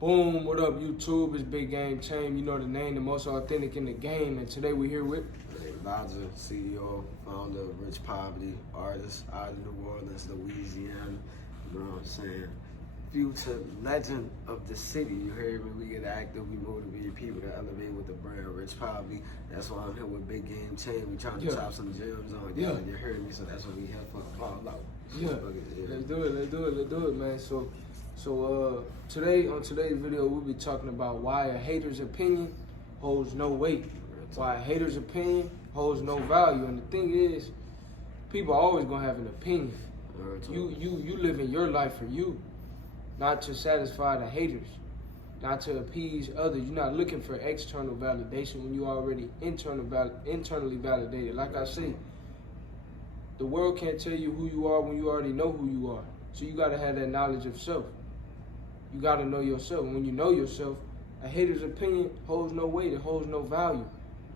Boom, what up YouTube? It's BigGameCham. You know the name, the most authentic in the game. And today we're here with Roger, CEO, founder of Rich Poverty, artist out of New Orleans, Louisiana. You know what I'm saying? Future legend of the city. You heard me? We get active, we motivate people to elevate with the brand Rich Poverty. That's why I'm here with BigGameCham. We trying to chop some gems on. You heard me? So that's what we here for. Fall out. Let's do it, man. So today, on today's video, we'll be talking about why a hater's opinion holds no weight. Why a hater's opinion holds no value. And the thing is, people are always gonna have an opinion. You live in your life for you, not to satisfy the haters, not to appease others. You're not looking for external validation when you already internally validated. Like I say, the world can't tell you who you are when you already know who you are. So you gotta have that knowledge of self. You gotta know yourself. And when you know yourself, a hater's opinion holds no weight. It holds no value.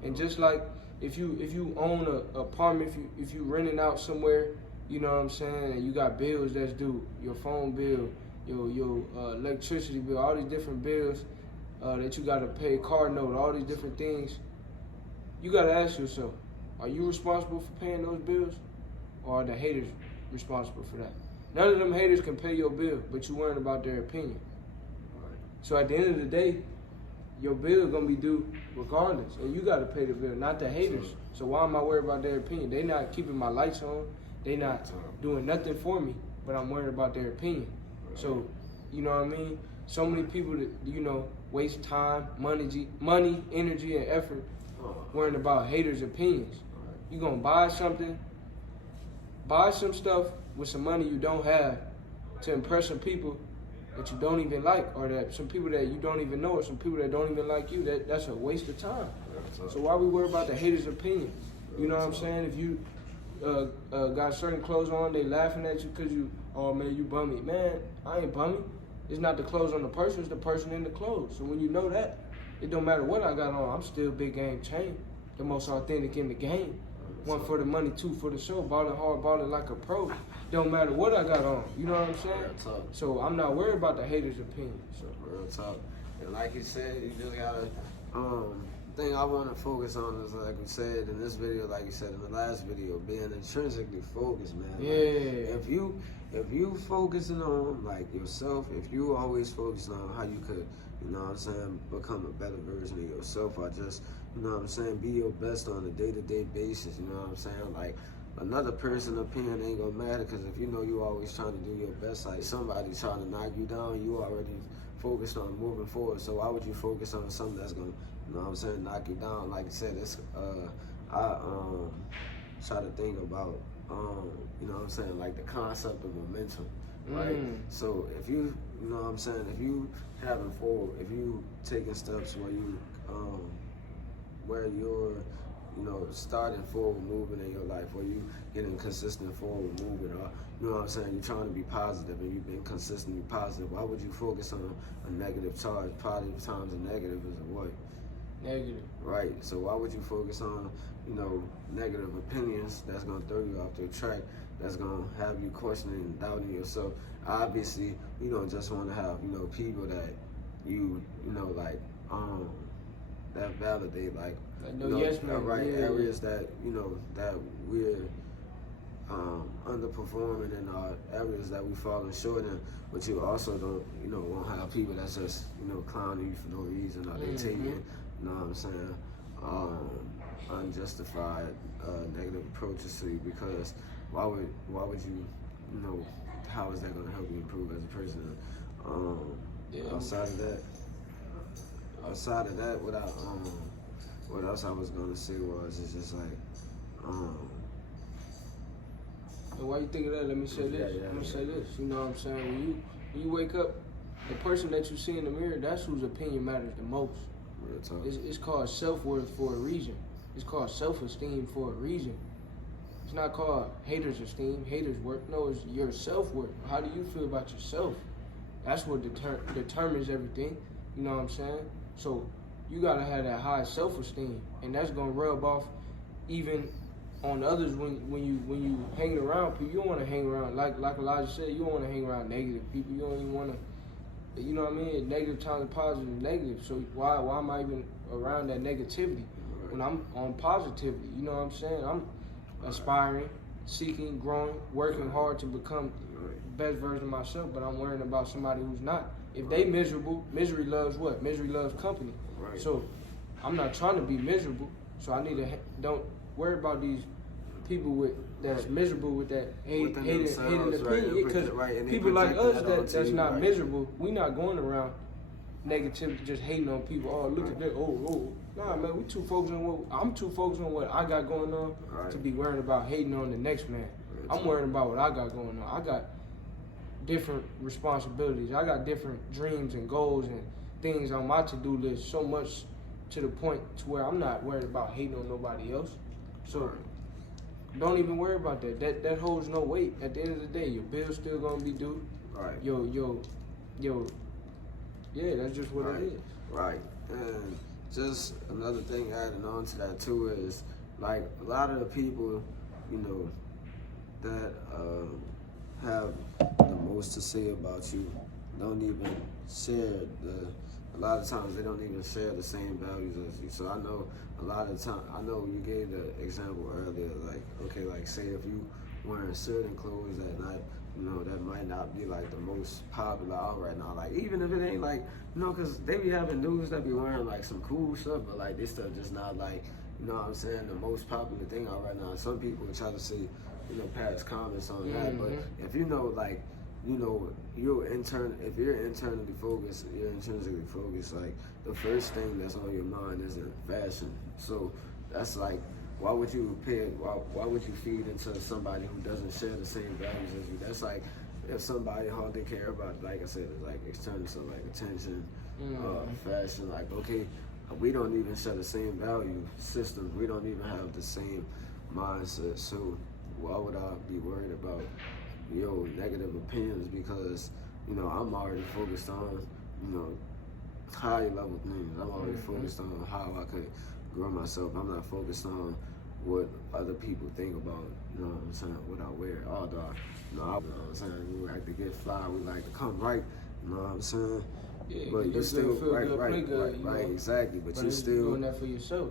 And just like if you own a apartment, if you renting out somewhere, you know what I'm saying, and you got bills that's due, your phone bill, your electricity bill, all these different bills that you gotta pay, car note, all these different things, you gotta ask yourself, are you responsible for paying those bills, or are the haters responsible for that? None of them haters can pay your bill, but you worrying about their opinion. So at the end of the day, your bill is gonna be due regardless, and you gotta pay the bill, not the haters. So why am I worried about their opinion? They not keeping my lights on, they not doing nothing for me, but I'm worried about their opinion. So, you know what I mean? So many people that, you know, waste time, money, energy, and effort worrying about haters' opinions. You gonna buy something, buy some stuff with some money you don't have to impress some people that you don't even like, or that some people that you don't even know, or some people that don't even like you. That's a waste of time. So why we worry about the haters' opinion? You know what I'm saying? If you got certain clothes on, they laughing at you because you, oh man, you bummy. Man, I ain't bummy. It's not the clothes on the person, it's the person in the clothes. So when you know that, it don't matter what I got on, I'm still BigGameCham, the most authentic in the game. One for the money, two for the show, balling hard, balling like a pro. Don't matter what I got on, you know what I'm saying? So I'm not worried about the haters' opinion. So real talk. And like you said, you just gotta, thing I want to focus on is, like we said in this video, like you said in the last video, being intrinsically focused, man. Yeah. Like, if you focusing on like yourself, if you always focus on how you could, you know what I'm saying, become a better version of yourself, or just, you know what I'm saying, be your best on a day-to-day basis, you know what I'm saying? Like, another person's opinion ain't gonna matter, because if you know you always trying to do your best, like somebody's trying to knock you down, you already focused on moving forward. So why would you focus on something that's gonna, you know what I'm saying, knock you down? Like I said, it's I try to think about you know what I'm saying, like the concept of momentum, right? So if you know what I'm saying, if you having forward, if you taking steps where you where you're, you know, starting forward movement in your life, where you getting consistent forward movement, or, you know what I'm saying, you're trying to be positive and you've been consistently positive, why would you focus on a negative charge? Positive times a negative is a what? negative. Right, so why would you focus on, you know, negative opinions that's gonna throw you off the track, that's gonna have you questioning and doubting yourself? Obviously, you don't just want to have, you know, people that you know, like, that validate, like, No, you know, yes, man. right, areas that, you know, that we're underperforming in, areas that we falling short in, but you also don't, you know, won't have people that's just, you know, clowning you for no reason, or they taking, you know what I'm saying, unjustified negative approaches to you, because why would you, you know, how is that going to help you improve as a person? Outside of that, what else I was gonna say was, it's just like, and why you think of that? Let me say this. Let me say this. You know what I'm saying? When you wake up, the person that you see in the mirror, that's whose opinion matters the most. It's called self-worth for a reason. It's called self-esteem for a reason. It's not called haters' esteem, haters' worth. No, it's your self-worth. How do you feel about yourself? That's what determines everything. You know what I'm saying? So you gotta have that high self-esteem, and that's gonna rub off even on others when you hanging around people. You don't want to hang around, like Elijah said, you don't want to hang around negative people. You don't even want to You know what I mean? Negative times positive and negative. So why am I even around that negativity when I'm on positivity? You know what I'm saying? I'm aspiring, seeking, growing, working hard to become the best version of myself, but I'm worrying about somebody who's not. If they miserable, misery loves what? Misery loves company. Right. So I'm not trying to be miserable. So I need to don't worry about these people that's miserable with that hating opinion. Because people like us that's not miserable, we not going around negativity, just hating on people. Oh, look at that. Oh. Nah, man, I'm too focused on what I got going on to be worrying about hating on the next man. I'm worrying about what I got going on. I got different responsibilities. I got different dreams and goals and things on my to-do list, so much to the point to where I'm not worried about hating on nobody else. So don't even worry about that. That holds no weight. At the end of the day, your bill's still gonna be due. Right. Yeah, that's just what it is. Right. And just another thing adding on to that too is, like, a lot of the people, you know, that have the most to say about you don't even share a lot of times they don't even share the same values as you. So I know a lot of time, I know you gave the example earlier, like, okay, like say if you wearing certain clothes that night, you know, that might not be like the most popular out right now. Like, even if it ain't like, you know, cause they be having dudes that be wearing like some cool stuff, but like this stuff just not like, you know what I'm saying, the most popular thing out right now. Some people try to see, you know, past comments on that, but if you know, like, you know, if you're internally focused, you're intrinsically focused, like, the first thing that's on your mind isn't fashion. So that's like, why would you feed into somebody who doesn't share the same values as you? That's like, if somebody all they care about, like I said, is like external, so like attention, fashion, like, okay, we don't even share the same value systems. We don't even have the same mindset. So why would I be worried about your negative opinions? Because, you know, I'm already focused on, you know, higher level things. I'm already focused on how I could grow myself. I'm not focused on what other people think about, you know what I'm saying, what I wear. Although, you know what I'm saying, we like to get fly, we like to come right, you know what I'm saying? Yeah, but you still, right, exactly. But you still doing that for yourself.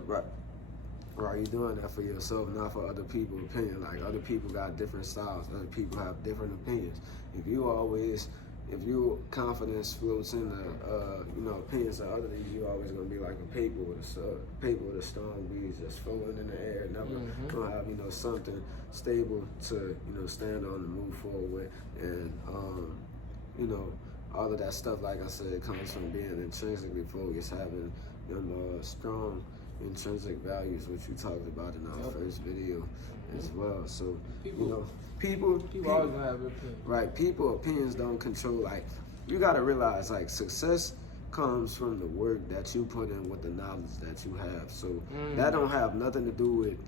Right, you're doing that for yourself, not for other people's opinion. Like, other people got different styles, other people have different opinions. If your confidence floats in the, you know, opinions of others, you always gonna be like a paper with a strong breeze just floating in the air, never gonna have, you know, something stable to, you know, stand on and move forward with. And, you know, all of that stuff, like I said, comes from being intrinsically focused, having, you know, strong intrinsic values, which we talked about in our first video as well. So, you know, people always gonna have an opinion. Right, people opinions don't control. Like, you gotta realize, like, success comes from the work that you put in with the knowledge that you have. So that don't have nothing to do with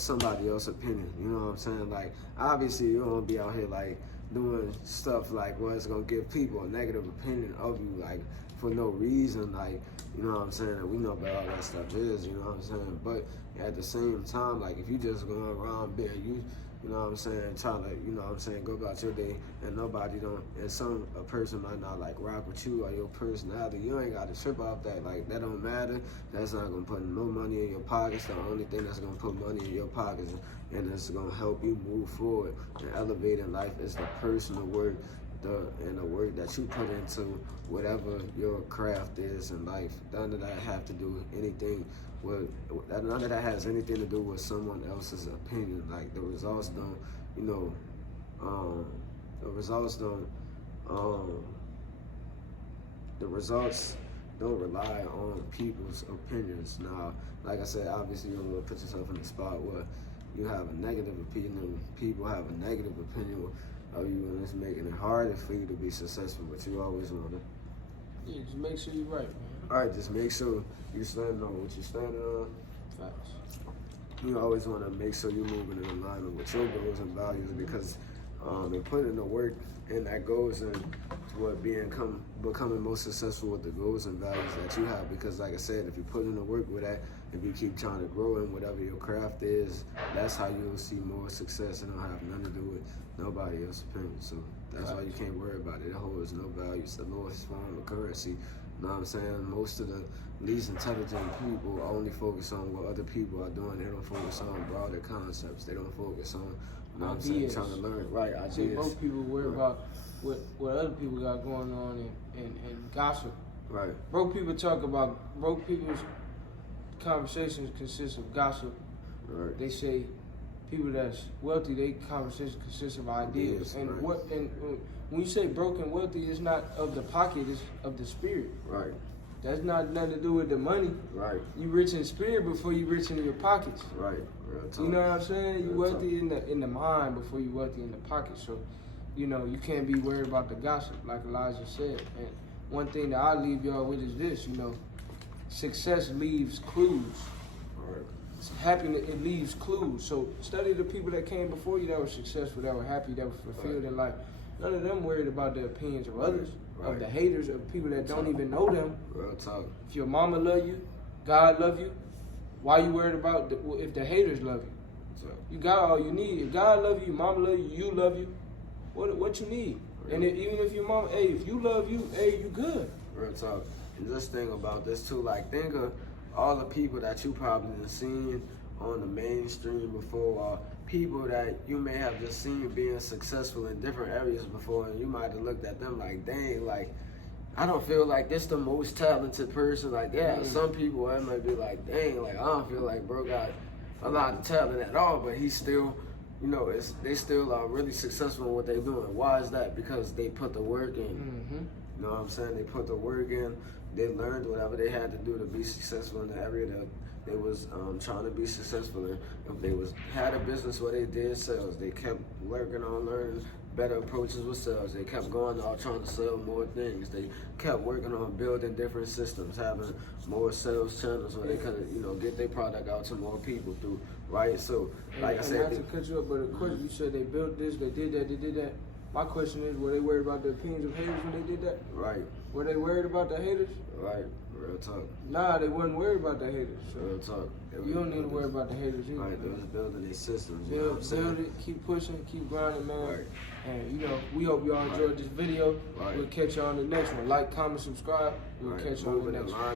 somebody else's opinion. You know what I'm saying? Like, obviously you don't wanna be out here like doing stuff like it's gonna give people a negative opinion of you, like, for no reason, like, you know what I'm saying, and we know about all that stuff is, you know what I'm saying, but at the same time, like, if you just going around being you know what I'm saying, trying to, you know what I'm saying, go about your day, and nobody don't, and a person might not, like, rock with you or your personality, you ain't got to trip off that. Like, that don't matter. That's not going to put no money in your pockets. The only thing that's going to put money in your pockets and it's going to help you move forward and elevate in life is the personal work, and the work that you put into whatever your craft is in life. None of that have to do anything with, none of that has anything to do with someone else's opinion. Like, the results don't, you know, the results don't rely on people's opinions. Now, like I said, obviously you don't want to put yourself in a spot where you have a negative opinion, people have a negative opinion of you, and it's making it harder for you to be successful, but you always want to. Yeah, just make sure you're right, man. All right, just make sure you're standing on what you're standing on. Facts. You always want to make sure you're moving in alignment with your goals and values, because in putting the work and that goes in what becoming most successful with the goals and values that you have. Because like I said, if you put in the work with that, if you keep trying to grow in whatever your craft is, that's how you'll see more success. It don't have nothing to do with nobody else's opinion. So that's why you can't worry about it. It holds no value. It's the lowest form of currency. You know what I'm saying? Most of the least intelligent people only focus on what other people are doing. They don't focus on broader concepts. They don't focus on, you know what I'm saying, trying to learn ideas. See, most people worry about what other people got going on and gossip. Right. Broke people's conversations consist of gossip. Right. They say people that's wealthy, they conversations consist of ideas. And right. When you say broke and wealthy, it's not of the pocket, it's of the spirit. Right. That's not nothing to do with the money. Right. You rich in spirit before you rich in your pockets. Right. Real talk. You know what I'm saying? You Real wealthy in the mind before you wealthy in the pocket. So, you know, you can't be worried about the gossip, like Elijah said. And one thing that I leave y'all with is this, you know, success leaves clues. Right. Happiness, it leaves clues. So study the people that came before you that were successful, that were happy, that were fulfilled in life. None of them worried about the opinions of others, of the haters, of people that don't even know them. Real talk. If your mama love you, God love you, why you worried about if the haters love you? You got all you need. If God love you, your mama love you, you love you, what you need? And even if your mama, hey, if you love you, hey, you good. Real talk. And just think about this too. Like, think of all the people that you probably have seen on the mainstream before, or people that you may have just seen being successful in different areas before, and you might have looked at them like, dang, like, I don't feel like this the most talented person. Like, yeah, some people I might be like, dang, like, I don't feel like bro got a lot of talent at all, but he's still, you know, they still are really successful in what they're doing. Why is that? Because they put the work in. You know what I'm saying? They put the work in. They learned whatever they had to do to be successful in the area that they was trying to be successful in. If they had a business where they did sales, they kept working on learning better approaches with sales. They kept going out trying to sell more things. They kept working on building different systems, having more sales channels where they could, you know, get their product out to more people through, right? So, like I said, not to cut you up, but of course you said they built this, they did that. My question is, were they worried about the opinions of haters when they did that? Right. Were they worried about the haters? Right. Real talk. Nah, they wasn't worried about the haters. So Real talk. you don't need to worry about the haters either. Right, they was building their systems. Build it, keep pushing, keep grinding, man. Right. And, you know, we hope y'all enjoyed this video. Right. We'll catch you on the next one. Like, comment, subscribe. We'll catch you on the next one.